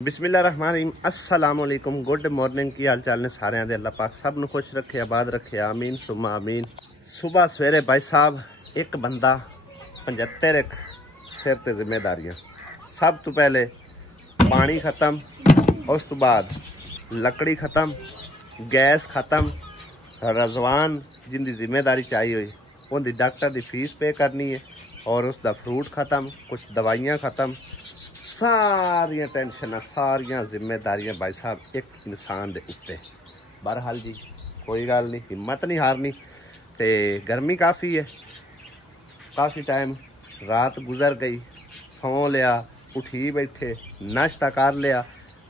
बिस्मिल्लाहिर्रहमानिर्रहीम अस्सलाम वालेकुम गुड मॉर्निंग की हाल चाल ने सारे दे अल्लाह पाक सब नु खुश रखे आबाद रखे आमीन सुम्मा आमीन। सुबह सवेरे भाई साहब एक बंदा 75 एक सिर ते जिम्मेदारियां। सब तो पहले पानी खत्म, उस तो बाद लकड़ी खत्म, गैस खत्म, रजवान जिंदी जिम्मेदारी चाहिए हुई उनकी डॉक्टर की फीस पे करनी है और उसका फ्रूट खत्म, कुछ दवाइयाँ खत्म, सारिया टेंशन सारिया जिम्मेदारियां भाई साहब एक इंसान के उत्ते। बहरहाल जी कोई गल नहीं, हिम्मत नहीं हारनी। तो गर्मी काफ़ी है, काफ़ी टाइम रात गुजर गई, सौ लिया, उठी बैठे, नाश्ता कर लिया,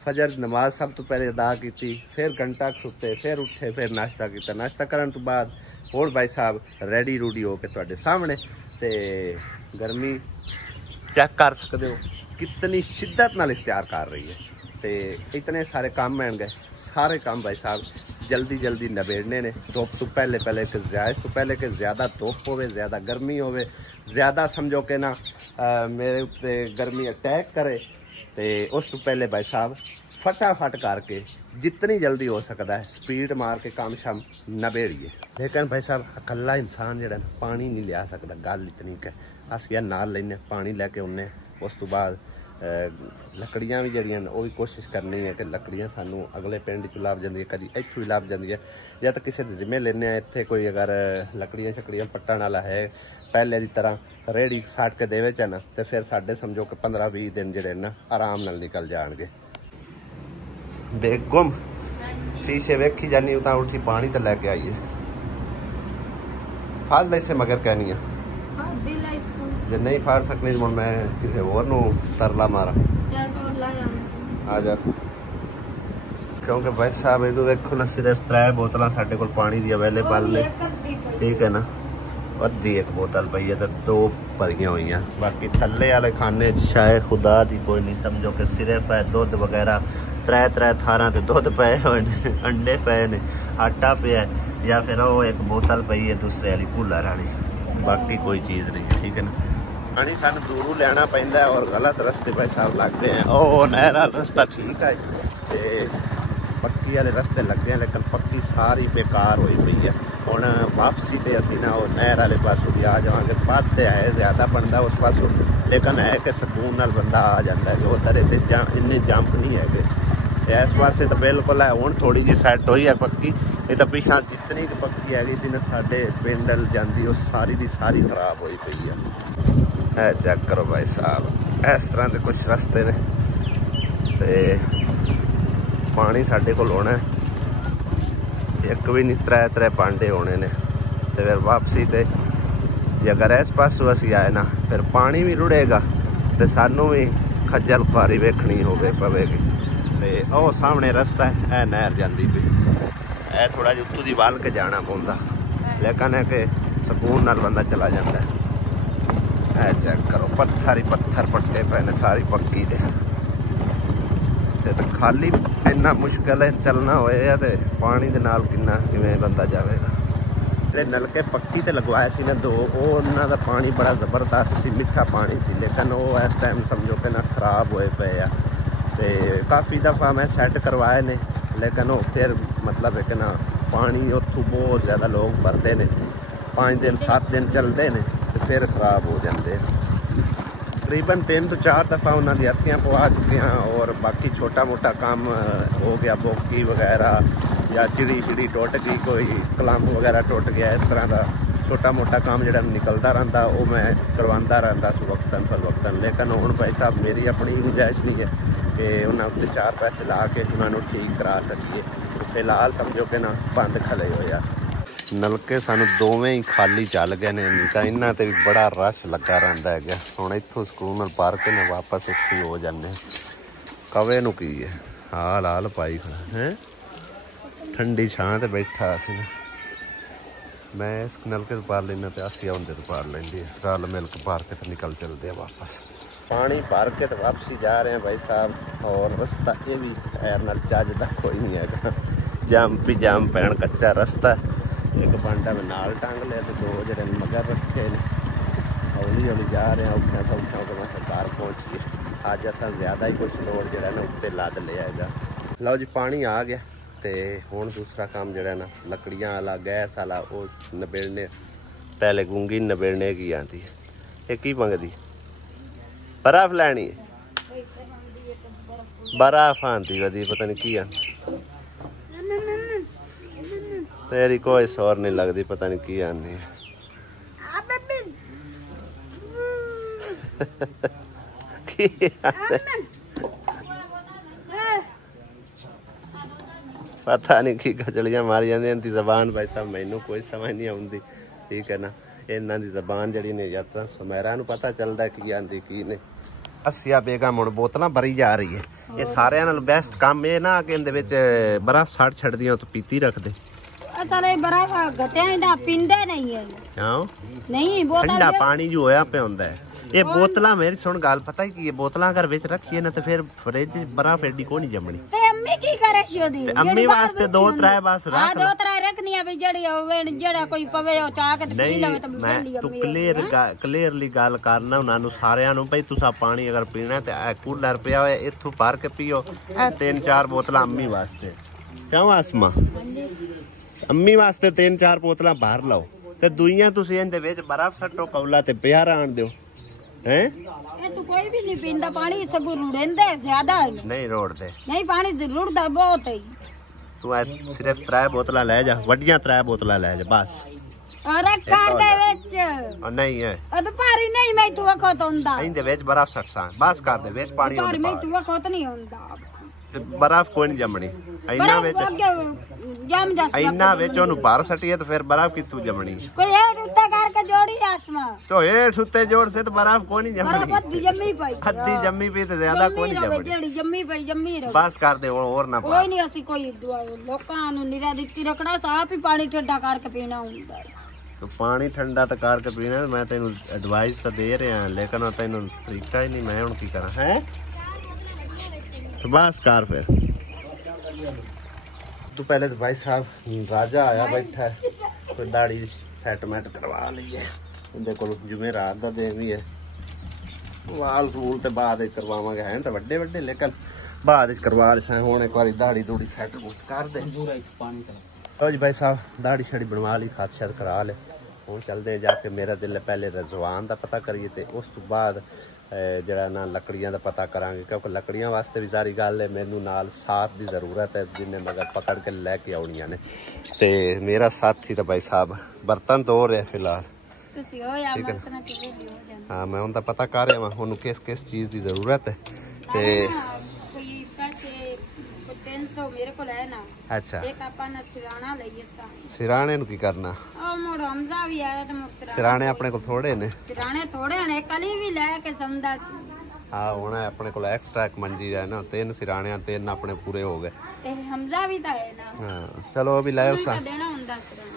फजर नमाज सब तो पहले अदा की, फिर घंटा सुते, फिर उठे, फिर नाश्ता किया, नाश्ता करने तो बाद और भाई साहब रेडी रूडी हो के तुहाडे सामने। तो गर्मी चेक कर सकते हो कितनी शिद्दत नाल इख्तियार कर रही है। तो इतने सारे काम हैं गए, सारे काम भाई साहब जल्दी जल्दी नबेड़ने ने। धुप तो पहले कि जायज़ तो पहले कि ज़्यादा धुप होवे, ज़्यादा गर्मी होवे, ज़्यादा समझो कि ना मेरे उत्ते गर्मी अटैक करे। तो उस तो पहले भाई साहब फटाफट करके जितनी जल्दी हो सकता है स्पीड मार के काम शाम नबेड़िए। लेकिन भाई साहब अकला इंसान जो पानी नहीं लिया सकता, गल इतनी कि अस यार नाल लेने पानी लैके उन्ने। उस तो बाद लकड़ियाँ भी जड़ियाँ वो भी कोशिश करनी है कि लकड़ियाँ सानू अगले पिंड च लभ जाती है, कभी इत्थों भी लभ जाती है, या तो किसी जिम्मे लेने इत्थे कोई अगर लकड़ियाँ शकड़ियाँ पट्टन वाला है पहले की तरह रेहड़ी साट के देवे च ना, तो फिर साढ़े समझो कि 15-20 दिन जोड़े ना आराम नाल निकल जाएंगे। बेगुम शीशे वेखी जानी उतना उठी पानी तो लैके आईए फाल इसे मगर कहनी है जो नहीं फाड़ सकनी तो मैं किसी होर नू तरला मारा आ जा। क्योंकि भाई साहब इधर वेखो ना सिर्फ 3 बोतल साढ़े को पानी दी अवेलेबल ने, ठीक है ना, अद्धी एक बोतल पई है तो 2 भरियां हुई हैं। बाकी थल्ले वाले खाने शायद खुदा दी कोई नहीं, समझो कि सिर्फ है दुध वगैरह 3 थारां ते दुध पे हुए ने, अंडे पे ने, आटा पिया है, या फिर वो एक बोतल पई है दूसरे वाली कूलर वाली, बाकी कोई चीज़ नहीं है, ठीक है ना। पानी सानू दूरों लेना पैंदा है और गलत रस्ते भाई साहब लगते हैं। ओ नहर वाला रस्ता ठीक है, पक्की वाले रस्ते लगते हैं, लेकिन पक्की सारी बेकार हुई पई है। हुण वापसी पे असीं ना नहर वाले पासों भी आ जावांगे, पथ तो है ज़्यादा बनता उस पासों, लेकिन है कि सकून नाल बंदा आ जाता है। जो उधर इन्ने जंप नहीं है, इस पासे तो बिल्कुल है। हुण थोड़ी जी सैट हुई है पक्की, नहीं तो पिछा जितनी पक्की हैगी सी ना साडे पिंड अल जांदी वो सारी दी सारी खराब हुई पई है। चेक करो भाई साहब, इस तरह के कुछ रस्ते ने। तो पानी साढ़े को होना है, एक भी नहीं 3 पांडे होने ने। तो फिर वापसी ते अगर इस पासों असी आए ना फिर पानी भी रुड़ेगा तो सानू भी खज्जल खुआरी वेखनी होवे पवेगी। तो वो सामने रस्ता है, नहर जाती भी है, थोड़ा जिहा उत्तों दी वाल के जाना पौंदा, लेकिन है कि सकून नाल बंदा चला जाता है। चेक करो पत्थर ही पत्थर पट्टे पे ने सारी पक्की दे। तो खाली इन्ना मुश्किल है चलना होए तो पानी दे नाल किन्ना किवें बंदा जाएगा। जे नलके पक्की ते लगवाए सी ना 2, उन्हां दा पानी बड़ा जबरदस्त सी, मीठा पानी सी, लेकिन वो इस टाइम समझो कि ना खराब होए पे आ। ते काफ़ी दफ़ा मैं सैट करवाए ने, लेकिन वो फिर मतलब है कि ना पानी उत्थों बहुत ज़्यादा लोग भरते हैं, 5 दिन 7 दिन चलते हैं तो फिर खराब हो जाते हैं। तकरीबन 3 तो 4 दफ़ा उन्होंने हत्थियाँ पवा चुके हैं, और बाकी छोटा मोटा काम हो गया, बोकी वगैरह या चिड़ी टुट गई, कोई कलम वगैरह टुट गया, इस तरह का छोटा मोटा काम जो निकलता रहता वो मैं करवाता रहता वक्तन फलवक्तन। लेकिन हुण भाई साहब मेरी अपनी गुंजाइश नहीं है कि उन्होंने 4 पैसे ला के उन्होंने ठीक करा सकीए। फिलहाल समझो कि ना बंद खले होया। नलके सानू दोवें ही खाली चल गए ने, नहीं तो इन्हां ते भी बड़ा रश लगा रहिंदा है। हुण इत्थों सकून नाल पार के ना वापस उत्थे हो जाने। कवे नूं की है हाल पाई खड़ा है, ठंडी छां ते बैठा असीं ना। मैं इस नलके तो पार लेना तो असी आउंदे तो पार लेंदी, रल मिल के पार के तो निकल चलते हैं वापस। पानी भर के तो वापसी जा रहे हैं भाई साहब, और रस्ता ये भी खैर नाल चजदा कोई नहीं है, जंप भी जंप पैण कच्चा रस्ता। एक बांडा में नाल टांग लिया तो 2 जने मगर रखे ने, हौली हौली जा रहे हैं, औखा सौखा तो मैं घर पहुँच गए। ਅੱਜ ਅਸਾਂ ਜ਼ਿਆਦਾ ਹੀ ਕੁਛ ਲੋਡ ਜਿਹੜਾ ਨਾ ਉੱਤੇ ਲੱਦ ਲਿਆ ਹੈਗਾ। ਲਓ ਜੀ ਪਾਣੀ ਆ ਗਿਆ ਤੇ ਹੁਣ ਦੂਸਰਾ ਕੰਮ ਜਿਹੜਾ ਨਾ ਲੱਕੜੀਆਂ ਵਾਲਾ ਗੈਸ ਵਾਲਾ ਉਹ ਨਿਬੇੜਨੇ। ਪਹਿਲੇ ਗੂੰਗੀ ਨਿਬੇੜਨੇ की आती है। ये की मंगदी बर्फ लैनी है बर्फ आती वधी पता नहीं की आती तेरी कोई शोर नहीं लगती पता नहीं की आनी है। पता नहीं की गजलियां मारी जाती इनकी जबान भाई साहब मैनू कोई समझ नहीं आती ठीक है ना। इन्हों की जबान जी ने या तो सुमेरा पता चलता की आती की ने। अस्सिया बेगम हुण बोतलां भरी जा रही है। ये सारे नाल बेस्ट काम ये ना कि इहदे विच बर्फ छड़ छड़दियां तो पीती रख दे। असाले बर्फ गते ना पींदे नहीं है क्यों नहीं बोतल ठंडा पानी जो होया पे हुंदा है। ये बोतलां मेरी सुन गाल पता है कि ये बोतलां अगर विच रखिए ना तो फिर फ्रिज बर्फ एडी को नहीं जमनी। ते अम्मी की करे छोदी अम्मी वास्ते दो त्रै बस रख हां दो त्रै रखनी है भी जड़ी होवे जेड़ा कोई पवे ओ चाह के पी लवे तो मैं तू क्लियरली गल करना उन्हां नु सारियां नु भाई तुसा पानी अगर पीना ते कूलर पिया होए इथों भर के पियो। ए 3-4 बोतलां अम्मी वास्ते क्यों आसमा अम्मी वास्ते 3-4 बोतलां भर लो ते दुइयां तुसी इहदे विच बर्फ सट्टो कौला ते प्यार आण दियो हैं। ए तू कोई भी नहीं पींदा पानी सब रुड़ेंदे ज्यादा नहीं रोड़दे नहीं पानी रुड़दा बहुत है। तू सिर्फ 3 बोतलां ले जा वड्डियां 3 बोतलां ले जा बस और कर दे विच नहीं है अद पारी नहीं मैं तू अखो तो हुंदा इहदे विच बर्फ सटसा बस कर दे विच पानी होंदा मैं तू अखो तो नहीं हुंदा बर्फ कोई नहीं जमनी इना विच जम जा इना विच ओनु भर सटिए तो फिर बर्फ किथों जमनी कोई हेठ उत्ते करके जोड़ी आसमा तो हेठ उत्ते जोड़ से तो बर्फ कोई नहीं जमनी बर्फ अद्धी जम्मी पई तो ज्यादा कोई नहीं जमनी जेड़ी जम्मी रहे बस कर दे और ना कोई नहीं असि कोई लोकां नु निरा दित्ती रखड़ा साफ ही पानी ठंडा करके पीना हुंदा तो पानी ठंडा तो करके पीना मैं तेनू एडवाइस तो दे रहा लेकिन तेनू तरीका ही नहीं मैं हुण की करा है तो बस कर फिर तू पहले तो भाई साहब राजा आया बैठा है कोई दाढ़ी सैटमेंट करवा ली है उनके को जुमेरात का दिन भी है वाल फूल तो बाद करवावांगे हैं तो वड्डे वड्डे लेकिन बाद करवा रहे हुण एक बार दाढ़ी दूड़ी सैट कर दे। लो जी भाई साहब दाढ़ी शाड़ी बनवा ली खाद शाद करा ले हुण चलते जाके मेरा दिल है पहले रजवान का पता करिए तो उस तो बाद जरा ना लकड़ियां का पता करांगे क्योंकि लकड़ियां वास्ते भी सारी गल है मैनू नाल साथ की जरूरत है जिन्हें मगर पकड़ के लैके आउणियां ने ते मेरा साथी तो भाई साहब बर्तन धो रहे फिलहाल हाँ मैं उनका पता कर रहा वहाँ उन्होंने किस किस चीज़ की जरूरत है ते मेरे को है ना अच्छा एक अपना सिराना लईए सिराने नु की करना मोड़ हमजा भी आया तो सिराने अपने को थोड़े ने सिराने थोड़े ने कली भी लेके समझा हां होना अपने को एक्स्ट्रा एक मंजी है ना 3 सिराने 3 अपने पूरे हो गए ते हमजा भी तो है ना हां चलो अभी लाओ सा देना हुंदा सिराना।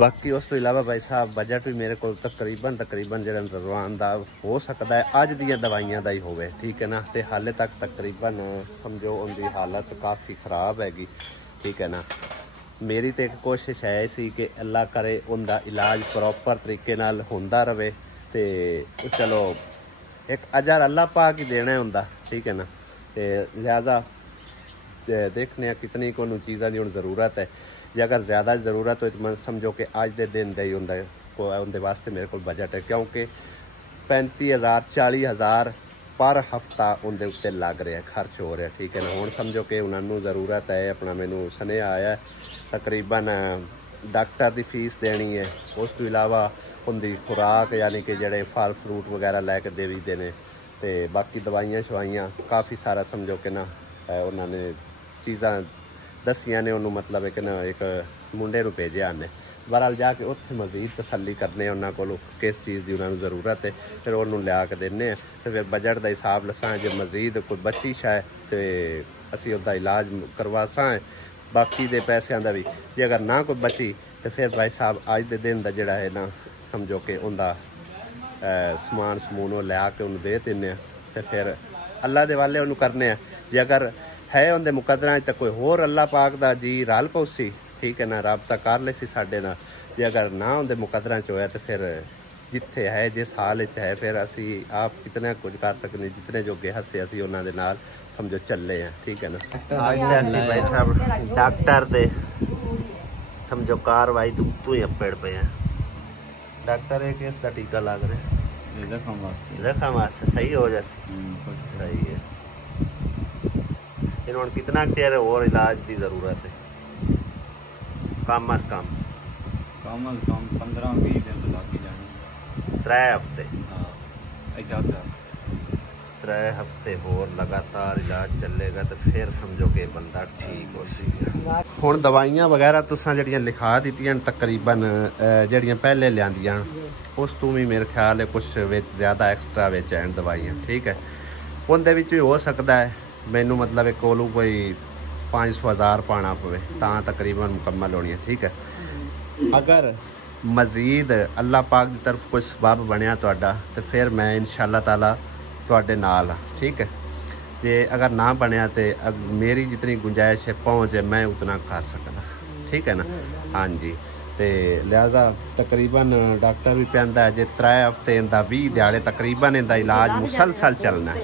बाकी उस तो इलावा भाई साहब बजट भी मेरे को तकरीबन जेड़ा रजवान दा हो सकता है अज दी दवाइयां दा ही होवे ठीक है ना ते हाले तक तकरीबन समझो उनकी हालत काफ़ी खराब हैगी ठीक है ना। मेरी तो एक कोशिश है सी कि अल्लाह करे उनका इलाज प्रॉपर तरीके नाल होंदा रवे ते चलो एक अजर अल्लाह पाक ही देना हुंदा ठीक है ना। ते लिहाजा देखने कितनी को चीज़ों की जरूरत है जे अगर ज़्यादा जरूरत हो तो मैं समझो कि अज के दिन का ही उनके वास्ते मेरे को बजट है क्योंकि 35,000 40,000 पर हफ्ता उनके उत्ते लग रहा है खर्च हो रहा है ठीक है ना। हुण समझो कि उन्होंने जरूरत है अपना मैनू सुनेहा आया तकरीबन डॉक्टर की फीस देनी है उस तो इलावा उनकी खुराक यानी कि जेडे फल फ्रूट वगैरह लैके देवी देने ते बाकी दवाइयां शवाइयां काफ़ी सारा समझो कि ना उन्होंने चीज़ां दसिया ने उन्होंने मतलब है कि ना एक मुंडे नूं भेजिया ने बहरहाल जाके उत्थे मजीद तसल्ली करने उन्होंने को किस चीज़ की उन्होंने जरूरत है फिर उन्होंने लिया के देने तो फिर बजट का हिसाब लसा जो मजीद कोई बची शाय तो असी उसका इलाज करवासा है बाकी दे पैसों का भी जे अगर ना कोई बची तो फिर भाई साहब अज के दिन का जोड़ा है ना समझो कि उनका समान समून लिया के उन्होंने दे देने तो फिर अल्लाह के वाले उन्होंने करने जे अगर है उनके मुकदरा तो कोई होर अल्लाह पाक का जी रल पौसी ठीक है ना रबता कर ले सी साडे नाल जे अगर ना उनके मुकदरा च होया तो फिर जिथे है जिस हाल च है फिर असी आप कितना कुछ कर सकते, जितने जोगे हसे असी उन्होंने नाल समझो चले हैं, ठीक है ना। आज असी भाई साहब डॉक्टर दे समझो कार्रवाई तू ही अपेड़ पे हैं। डॉक्टर एक इसका टीका लग रहा जख्म वास्ते सही हो जाए, सही है। इन्होंने कितना चेर और इलाज की जरूरत है? कम अज कम 15-20 दिन तो लग ही जाने। 3 हफ्ते, हाँ 3 हफ्ते होर लगातार इलाज चलेगा तो फिर समझो कि बंदा ठीक हो सीगा। हुण दवाइयां वगैरह तुसां जड़ियां लिखा दित्तियां तकरीबन जड़ियां पहले लियांदियां उस तू भी मेरे ख्याल है कुछ विच ज़्यादा एक्सट्रा विच हैं दवाइयां, ठीक है। उनदे विच भी हो सकता है मैनू मतलब एक कोलू कोई 500,000 पाना पवे तां तकरीबन मुकम्मल होनी है, ठीक है। अगर मजीद अल्लाह पाक की तरफ कोई सबब बनया तुहाडा तो फिर मैं इंशाअल्लाह ताला तुहाडे नाल हाँ, ठीक है। जे अगर ना बनया तो मेरी जितनी गुंजाइश है पहुँच है मैं उतना कर सकदा, ठीक है ना। हाँ जी, तो लिहाजा तकरीबन डॉक्टर भी कहता है जे 3 हफ्ते इंदा 20 दिहाड़े तकरीबन इंदा इलाज मुसलसल चलना है।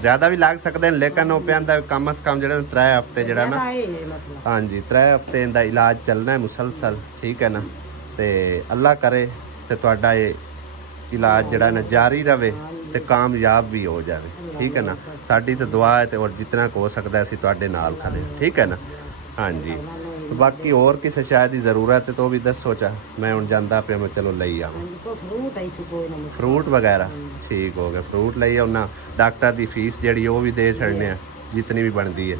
ज़्यादा भी लग सकते हैं लेकिन वो कहता कम अज कम जो 3 हफ्ते जरा ना, हाँ जी 3 हफ्ते इंदा इलाज चलना है मुसलसल, ठीक है ना। तो अल्लाह करे तो तुहाडा ये इलाज जरा ना जारी रहे तो कामयाब भी हो जाए, ठीक है ना। साडी तो दुआ है तो और जितना हो सकता है असीं तुहाडे नाल खड़े, ठीक है ना। हाँ जी, बाकी और किसी शायद की जरूरत है तो भी दसो चा मैं हूँ जाता पे मैं चलो लई आवां फ्रूट वगैरह, ठीक हो गया फ्रूट लई आना। डॉक्टर की फीस जी वो भी दे छड़ने जितनी भी बनती है।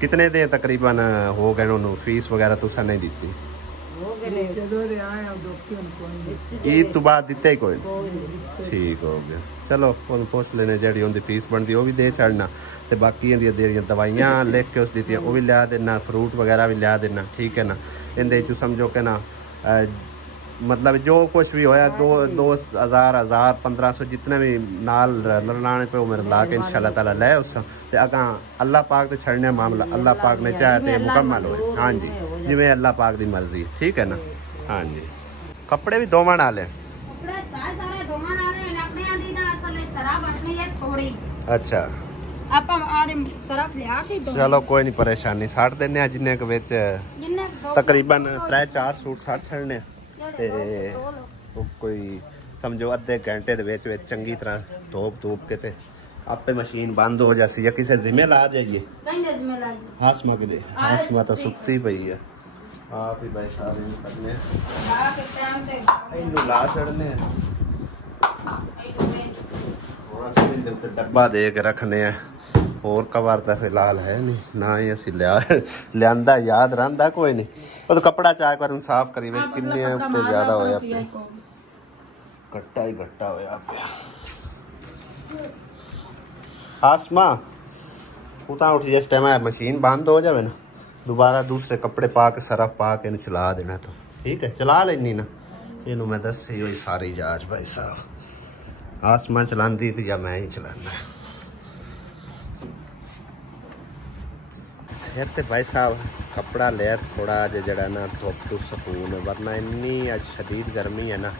कितने दे तकरीबन हो गए उन्होंने फीस वगैरह तुसा नहीं दी? ईद तो बाद दिते ही कोई, ठीक हो गया। चलो उन पुछ लेने जी उनकी फीस बनती वो भी दे छड़ना तो बाकी जेह्ड़ियां दवाइयां लिख के उस दी वो भी लिया देना, फ्रूट वगैरह भी लिया देना, ठीक है ना। इंदे चू समझो कि ना मतलब जो कुछ भी होया 2,000 1500 जितने भी नाल लाने पे मेरे ला के इंशाअल्लाह ताला ले उस अगा अल्लाह पाक तो छड़ने मामला अल्लाह पाक ने चाहे तो मुकम्मल हो। हाँ जी, जिमें अल्लाह पाक की मर्जी, ठीक है ना। हाँ जी, कपड़े भी धोवन वाले अच्छा चलो कोई नहीं परेशानी साट देने जिन्ने तकरीबन 3-4 सूट साट छड़ने कोई समझो अद्धे घंटे दे चंगी तरह धोप के ते आपे मशीन बंद हो जासी या किसी जिम्मे ला जाइए। हासमा कि हासमा तो सुती पई है आप ही भाई साहब करने ला छड़ने डब्बा दे के रखने और कवर तो फिलहाल है नहीं ना ही असी लिया याद रहा कोई नहीं। वो तो कपड़ा चाह कर साफ करी वे किन्ने उत्ते ज्यादा होया गट्टा ही गट्टा होया पिया। आसमा उता उठ जिस टाइम मशीन बंद हो जाए ना दोबारा दूसरे कपड़े पा के सरफ पा के चला देना तो ठीक है। चला लेनी ना इनू मैं दसी हुई सारी जांच भाई साहब आसमा चलाती थी या मैं ही चलाना फिर तो भाई साहब कपड़ा लिया थोड़ा जरा ना धुप तो सुकून वरना इन्नी अज शदीद गर्मी है ना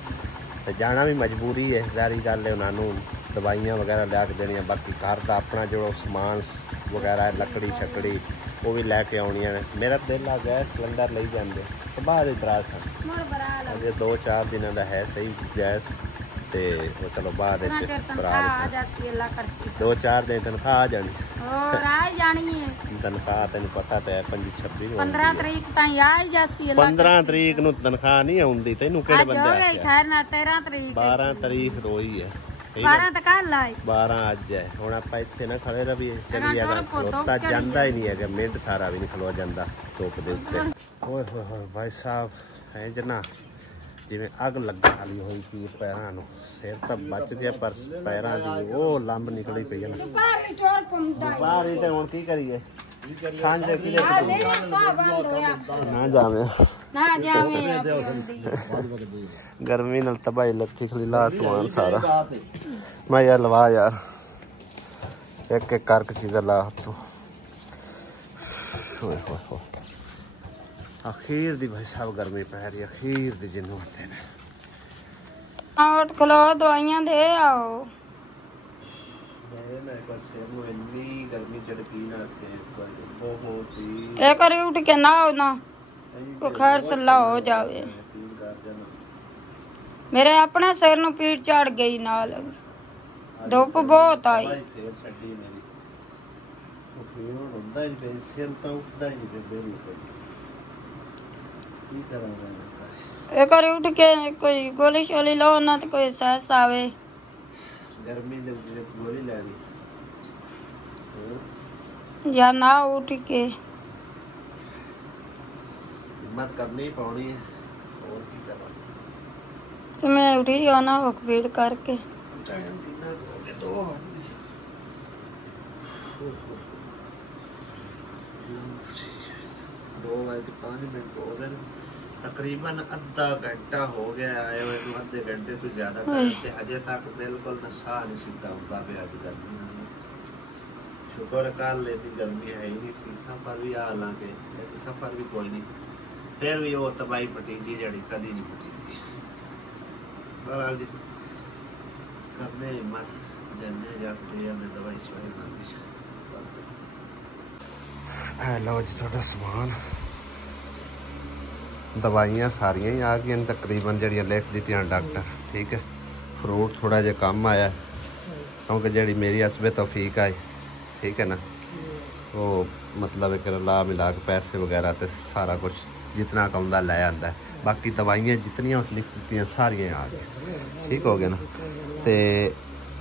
तो जाना भी मजबूरी है। सारी गल है उन्होंने दवाइयाँ वगैरह लिया के देनिया बाकी घर का अपना जो समान वगैरह लकड़ी शकड़ी वो भी लैके आनी ने। मेरा दिल आ गया सिलेंडर ले जाते तो बाद इतराज था अजे 2-4 दिन का है सही गैस ते वो चलो बाद 2-4 दिन तनख्वाह आ जानी तनख्वाह तेन पता तो है 25-26 15 तरीक नूं तनख्वाह नहीं आउंदी तेनू केड़े बंदे 12 तरीक रोई है 12 अज है हुण आपां इत्थे ना खड़े रहीए चली जाएगा खलोता जांदा ही नहीं है मिनट सारा भी नहीं खलो जांदा धुप दे उत्ते। ओए होए भाई साहब है जना जिवें अग लग्गण वाली होई पई पैरां नूं सिर तो बच गया पर पैरां दी वो लंब निकली पई है ना बाहर ही ते हुण की करिए सांझे किले ना जावे गर्मी नाल तबाही लत्थी खलीला समान सारा मैं यार लवा यार एक एक करके चीज़ें ला तू अखीर दी भाई साहब गर्मी पै रही अखीर दी जिन्नू आते ने ਉੱਠ ਖਲੋ ਦਵਾਈਆਂ ਦੇ ਆਓ। ਮੇਰੇ ਨਾਲ ਇੱਕ ਵਾਰ ਸਿਰ ਨੂੰ ਇੰਨੀ ਗਰਮੀ ਚੜਕੀ ਨਾ ਸਿਰ ਪਰ ਬਹੁਤ ਹੀ ਇਹ ਕਰੀ ਉੱਠ ਕੇ ਨਾ ਨਾ ਉਹ ਖੈਰ ਸੱਲਾ ਹੋ ਜਾਵੇ। ਪੀੜ ਕਰ ਜਾਣਾ। ਮੇਰੇ ਆਪਣੇ ਸਿਰ ਨੂੰ ਪੀੜ ਚੜ ਗਈ ਨਾਲ ਧੁੱਪ ਬਹੁਤ ਆਈ। ਫੇਰ ਛੱਡੀ ਮੇਰੀ ਉਹ ਫੇਰ ਹੁਣ ਹੁੰਦਾ ਹੀ ਪਈ ਸਿਰ ਤਾਂ ਉੱਠਦਾ ਹੀ ਨਹੀਂ ਬਿਲਕੁਲ। ਕੀ ਕਰਾਂ ਮੈਂ ਇਹ ਕਰੀ ਉੱਠ ਕੇ ਕੋਈ ਗੋਲੀ ਸ਼ੋਲੀ ਲਓ ਨਾ ਤੇ ਕੋਈ ਸਹਿਸ ਆਵੇ। ਗਰਮੀ ਦੇ ਵਿੱਚ ਗੋਲੀ ਲੈਣੀ ਜਾਂ ਨਾ ਉੱਠ ਕੇ ਹਿੰਮਤ ਕਰਨੀ ਪਾਉਣੀ ਹੈ। ਹੋਰ ਕੀ ਕਰਾਂ ਮੈਂ ਉਠੀ ਆ ਨਾ ਹੁਕ ਪੀੜ ਕਰਕੇ। ਟਾਈਮ ਕਿੰਨਾ ਹੋ ਗਿਆ 2 ਵਜੇ 5 ਮਿੰਟ ਹੋ ਗਏ ਤਕਰੀਬਨ ਅੱਧਾ ਘੰਟਾ ਹੋ ਗਿਆ ਆਏ ਹੋਏ ਨੂੰ। ਅੱਧੇ ਘੰਟੇ ਤੋਂ ਜ਼ਿਆਦਾ ਟਾਈਮ ਤੇ ਹਜੇ ਤੱਕ ਬਿਲਕੁਲ ਨਾ ਸਾਹ ਨਹੀਂ ਸਿੱਧਾ ਹੁੰਦਾ ਪਿਆ। ਅੱਜ ਗਰਮੀ ਨਾਲ ਸ਼ੁਕਰ ਕੱਲ ਇੰਨੀ ਗਰਮੀ ਹੈ ਹੀ ਨਹੀਂ ਸੀ। ਸਫਰ ਵੀ ਹਾਲਾਂਕਿ ਸਫਰ ਵੀ ਕੋਈ ਨਹੀਂ ਫਿਰ ਵੀ ਉਹ ਤਬਾਈ ਪਟੀਜੀ ਜਿਹੜੀ ਕਦੀ ਨਹੀਂ ਪਟੀਦੀ। ਬਹਰਾਲ ਜੀ ਕਰਨੇ ਹਿੰਮਤ ਜੰਨੇ ਜਾਤੇ ਜਾਂਦੇ ਦਵਾਈ ਸ਼ਵਾਈ ਬੰਦੀ। ਲਓ ਜੀ ਤੁਹਾਡਾ ਸਮਾਨ ਦਵਾਈਆਂ ਸਾਰੀਆਂ ਹੀ ਆ ਗਈਆਂ ਤਕਰੀਬਨ ਜਿਹੜੀਆਂ ਲਿਖ ਦਿੱਤੀਆਂ ਡਾਕਟਰ। ਠੀਕ ਹੈ ਫਰੂਟ ਥੋੜਾ ਜਿਹਾ ਕੰਮ ਆਇਆ ਕਿਉਂਕਿ ਜਿਹੜੀ ਮੇਰੀ ਹਸਬੇ ਤੌਫੀਕ ਆਈ ਠੀਕ ਹੈ ਨਾ ਉਹ ਮਤਲਬ ਇੱਕ ਲਾ ਮਿਲਾ ਕੇ ਪੈਸੇ ਵਗੈਰਾ ਤੇ ਸਾਰਾ ਕੁਝ ਜਿਤਨਾ ਕਉਂਦਾ ਲੈ ਆਂਦਾ। ਬਾਕੀ ਦਵਾਈਆਂ ਜਿਤਨੀਆਂ ਉਸ ਲਿਖ ਦਿੱਤੀਆਂ ਸਾਰੀਆਂ ਆ ਗਈਆਂ। ਠੀਕ ਹੋ ਗਿਆ ਨਾ ਤੇ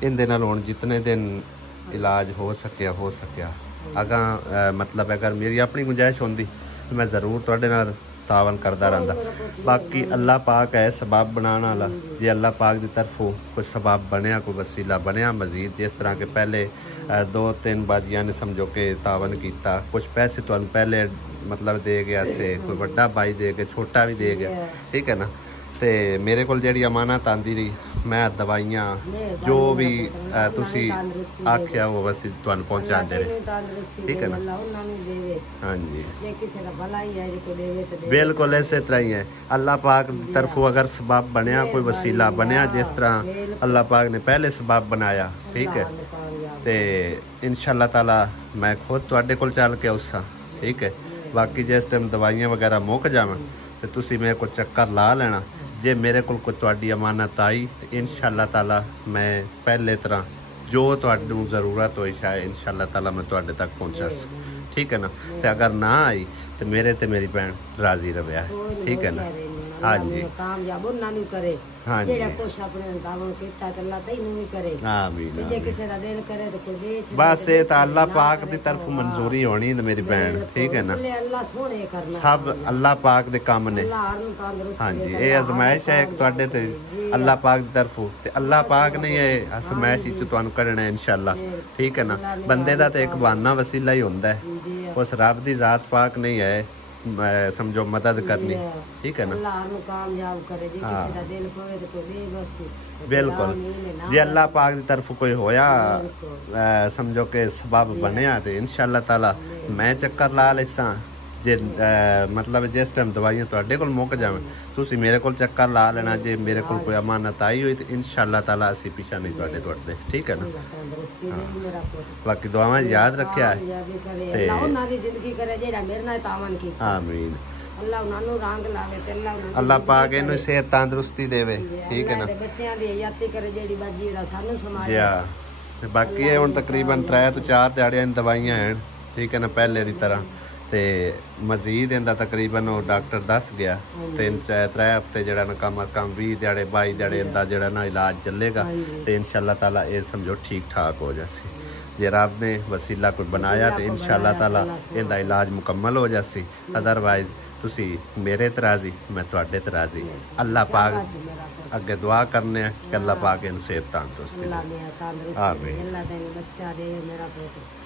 ਇਹਦੇ ਨਾਲ ਹੁਣ ਜਿਤਨੇ ਦਿਨ ਇਲਾਜ ਹੋ ਸਕਿਆ ਅਗਾਂ ਮਤਲਬ ਅਗਰ ਮੇਰੀ ਆਪਣੀ ਗੁੰਜਾਇਸ਼ ਹੁੰਦੀ ਮੈਂ ਜ਼ਰੂਰ ਤੁਹਾਡੇ ਨਾਲ ਤਾਵਨ करदा रहंदा। बाकी अल्लाह पाक है सबब बनाने वाला। जे अल्लाह पाक की तरफों कोई सबब बनया कोई वसीला बनया मजीद जिस तरह के पहले 2-3 बाजियां ने समझो के तावन किया कुछ पैसे तो पहले मतलब दे गया से कोई बड़ा भाई दे गया छोटा भी दे गया ठीक है ना। तो मेरे को जी अमानत आती रही मैं दवाइयां जो भी तुसी आख्या वो बस तुहानू पहुंचाते रहे ठीक है ना। हाँ जी बिल्कुल इसे तरह ही है। अल्लाह पाक की तरफों अगर सबब बनया कोई वसीला बनया जिस तरह अल्लाह पाक ने पहले सबब बनाया ठीक है तो इंशाअल्लाह ताला मैं खुद तुहाडे कोल चल के उसा ठीक है। बाकी जिस टाइम दवाइयां वगैरह मुक जावन तो तुसी मेरे को चक्कर ला लेना। जे मेरे को कोई तुहाडी अमानत आई तो इंशाअल्लाह ताला मैं पहले तरह जो तुहानू जरूरत होई शायद इंशाअल्लाह ताला मैं तुहाडे तक पहुंचा ठीक है ना। तो अगर ना आई तो मेरे ते मेरी भैन राजी रहे ठीक है ना। हाँ जी कामयाब ना नहीं करे हाँ जी कुछ अपने तावन कीता ते अल्लाह तैनू भी करे आमीन जे किसी दा दिल करे तो कोई दे बस ये तो अल्लाह पाक दी तरफ मंजूरी होनी तो मेरी भैन ठीक है ना। अल्लाह सोने करना सब अल्लाह पाक दे काम ने हाँ जी ये आजमाइश है एक तुहाडे ते अल्लाह पाक दी तरफों ते अल्लाह पाक ने ये आजमाइश विच तुहानू कढना है इंशाअल्लाह ठीक है ना। बंदे दा तो एक बहाना वसीला ही हुंदा है उस रब दी जात पाक नहीं है समझो मदद करनी ठीक है ना। बिल्कुल जे अल्लाह पाक की तरफ कोई होया समझो के सबब बनया तो इंशाअल्लाह ताला मैं चक्कर ला लेसा। जे मतलब जिस टाइम दवाइयां तुहाडे कोल मुक जावन तुसी मेरे कोल चक्कर ला लेना। जे मेरे कोल कोई अमानत आई हुई तो इंशाअल्लाह ताला असी पीछा नहीं तुहाडे तुहाडे ठीक है ना। बाकी दुआवां याद रखिया है ते आमीन अल्लाह पाक इन्हू सेहत तंदुरुस्ती देवे ठीक है ना। बाकी ये हुण तकरीबन 3 तो 4 दिहाड़ियां दवाइयां हैं ठीक है ना पहले की तरह ते मजीद इनका तकरीबन वो डॉक्टर दस गया 3 हफ्ते जरा ना कम अज कम 20 दिहाड़े 22 दिहाड़े इनका जरा ना इलाज चलेगा तो इंशाअल्लाह ताला ये समझो ठीक ठाक हो जासी। जे रब ने वसीला कोई बनाया तो इंशाअल्लाह ताला इनका इलाज मुकम्मल हो जासी। अदरवाइज तुसी मेरे ते राजी मैं तुहाडे ते राजी। अल्लाह पाक अगे दुआ करने कि अल्लाह पाक इन सेहत तंदुरुस्ती दे आमीन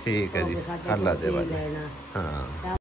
ठीक है जी अल्लाह दे हाँ।